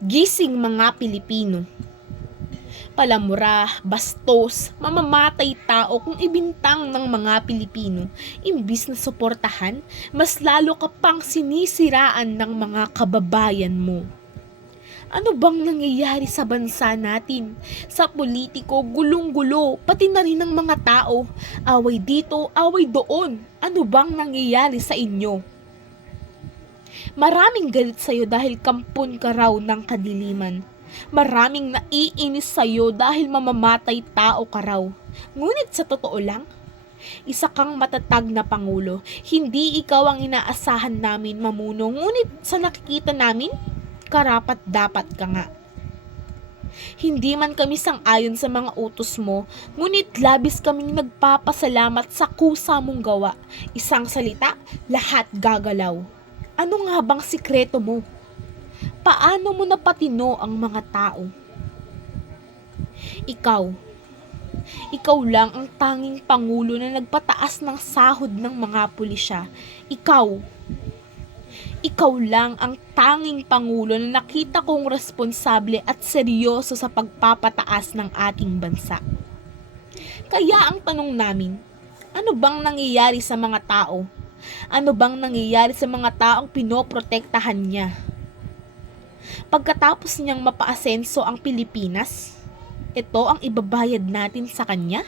Gising mga Pilipino. Palamura, bastos, mamamatay tao kung ibintang ng mga Pilipino. Imbis na suportahan, mas lalo ka pang sinisiraan ng mga kababayan mo. Ano bang nangyayari sa bansa natin? Sa politiko, gulong-gulo, pati na rin ng mga tao. Away dito, away doon. Ano bang nangyayari sa inyo? Maraming galit sa'yo dahil kampon ka raw ng kadiliman. Maraming naiinis sa'yo dahil mamamatay tao ka raw. Ngunit sa totoo lang, isa kang matatag na pangulo. Hindi ikaw ang inaasahan namin mamuno, ngunit sa nakikita namin, karapat dapat ka nga. Hindi man kami sang-ayon sa mga utos mo, ngunit labis kaming nagpapasalamat sa kusa mong gawa. Isang salita, lahat gagalaw. Ano nga bang sikreto mo? Paano mo napatino ang mga tao? Ikaw lang ang tanging pangulo na nagpataas ng sahod ng mga pulisya. Ikaw lang ang tanging pangulo na nakita kong responsable at seryoso sa pagpapataas ng ating bansa. Kaya ang tanong namin, ano bang nangyayari sa mga tao? Ano bang nangyayari sa mga taong pinoprotektahan niya? Pagkatapos niyang mapaasenso ang Pilipinas, ito ang ibabayad natin sa kanya?